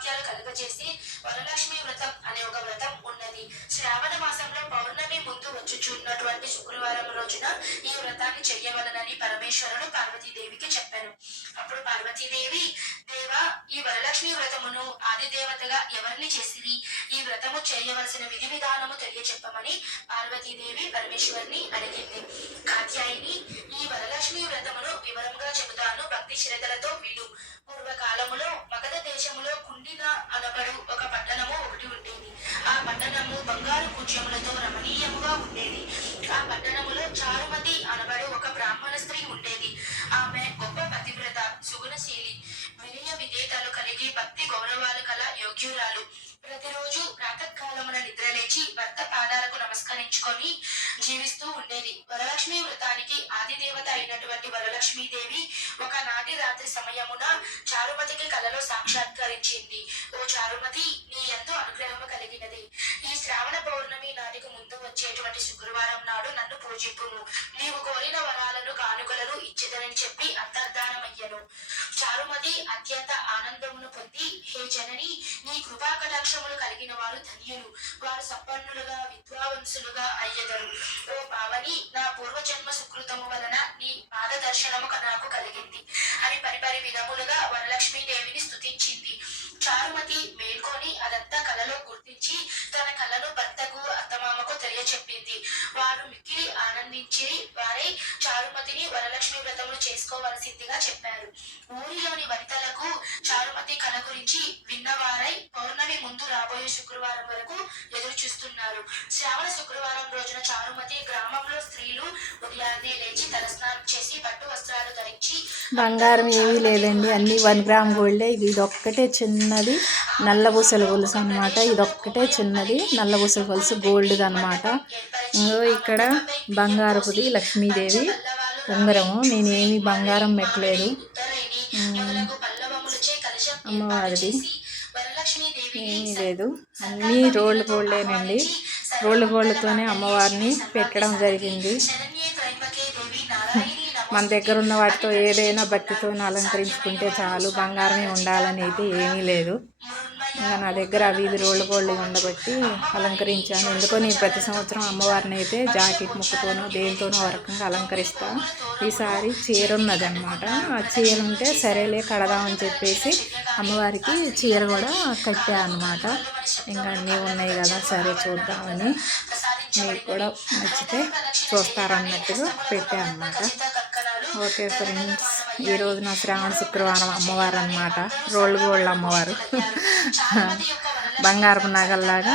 సౌభాగ్యాలు కలుగజేసి వరలక్ష్మి వ్రతం అనే ఒక వ్రతం ఉన్నది. శ్రావణ మాసంలో పౌర్ణమి ముందు వచ్చుచున్నటువంటి శుక్రవారం రోజున ఈ వ్రతాన్ని చెయ్యవలనని పరమేశ్వరుడు పార్వతీదేవికి చెప్పాను అప్పుడు పార్వతీదేవి దేవా ఈ వరలక్ష్మి వ్రతమును ఆదిదేవతగా ఎవరిని చేసిరి? ఈ వ్రతము చేయవలసిన విధి విధానము తెలియచెప్పమని పార్వతీదేవి పరమేశ్వరిని అడిగింది. కాత్యాయిని ఈ వరలక్ష్మి వ్రతమును వివరంగా చెబుతాను భక్తి శ్రద్ధలతో విను. కాలములో మగధ దేశములో కుండిన అనబడు ఒక పట్టణము ఒకటి ఉండేది. ఆ పట్టణము బంగారు కుజ్యములతో రమణీయముగా ఉండేది. ఆ పట్టణములో చారుమతి అనబడు ఒక బ్రాహ్మణ స్త్రీ ఉండేది. ఆమె గొప్ప పతివ్రత సుగుణశీలి వినయ విధేయతలు కలిగి భక్తి గౌరవాలు కల యోగ్యురాలు. ప్రతిరోజు ప్రాతకాలమున నిద్రలేచి భర్త పాదాలకు నమస్కరించుకొని జీవిస్తూ ఉండేది. వరలక్ష్మి వ్రతానికి ఆది దేవత అయినటువంటి వరలక్ష్మీదేవి ఒకనాటి రాత్రి సమయమున చారుమతికి కలలో సాక్షాత్కరించింది. ఓ చారుమతి నీ ఎంతో అనుగ్రహము కలిగినది. ఈ శ్రావణ పౌర్ణమి నాటికి ముందు వచ్చేటువంటి శుక్రవారం నాడు నన్ను పూజింపుము. నీవు కోరిన వరాలను కానుకలను ఇచ్చేదనని చెప్పి అంతర్ధానమయ్యను. చారుమతి అత్యంత ఆనందమును పొంది హే జనని నీ కృపా కటాక్షములు కలిగిన వారు ధన్యులు. వారు సంపన్నులుగా విద్వాంసులుగా అయ్యదరు. ఓ పావని నా పూర్వజన్మ సుకృతము వలన నీ పాద దర్శనము నాకు కలిగింది. అని పరిపరి విధములుగా వరలక్ష్మీ దేవిని స్థుతించింది చారుమతి మేల్కొని అదంతా కలలో గుర్తించి తన కలను భర్తకు అత్తమామకు తెలియచెప్పింది. వారు మిక్కిలి ఆనందించి వారై చారుమతిని వరలక్ష్మి వ్రతములు చేసుకోవలసిందిగా చెప్పారు. ఊరి గురించి విన్నవారై పౌర్ణమి ముందు రాబోయే శుక్రవారం వరకు ఎదురు చూస్తున్నారు. శ్రావణ శుక్రవారం రోజున చారుమతి గ్రామంలో స్త్రీలు ఉదయాన్నే లేచి తలస్నానం చేసి పట్టు వస్త్రాలు ధరించి బంగారం ఏమీ లేదండి అన్నీ వన్ గ్రామ్ గోల్డే. ఇది ఇదొక్కటే చిన్నది నల్ల పూసల గొలుసు అనమాట ఇదొక్కటే చిన్నది నల్ల పూసల గొలుసు గోల్డ్ అనమాట ఇక్కడ బంగారపుది లక్ష్మీదేవి ఉంగరము. నేనేమి బంగారం పెట్టలేదు. అమ్మవారిది ఏమీ లేదు. అన్నీ రోల్డ్ గోల్డేనండి రోల్డ్ గోల్డ్తోనే అమ్మవారిని పెట్టడం జరిగింది. మన దగ్గర ఉన్న వాటితో ఏదైనా భక్తితో అలంకరించుకుంటే చాలు బంగారమే ఉండాలని అయితే ఏమీ లేదు. ఇంకా నా దగ్గర అవి ఇది రోళ్ళు గోళ్ళు ఉండబట్టి అలంకరించాను. ఎందుకో నేను ప్రతి సంవత్సరం అమ్మవారిని అయితే జాకెట్ ముక్కుతోనో దేనితోనో ఒక రకంగా అలంకరిస్తా. ఈసారి చీర ఉన్నదన్నమాట ఆ చీర ఉంటే సరేలే కడదామని చెప్పేసి అమ్మవారికి చీర కూడా కట్టా అనమాట ఇంకా అన్నీ ఉన్నాయి కదా సరే చూద్దామని. మీకు కూడా నచ్చితే చూస్తారన్నట్టుగా పెట్టా అనమాట ఓకే ఫ్రెండ్స్. ఈరోజు నా శ్రావణ శుక్రవారం అమ్మవారు అనమాట రోళ్ళు గోళ్ళు అమ్మవారు. బంగారపు నగల్లాగా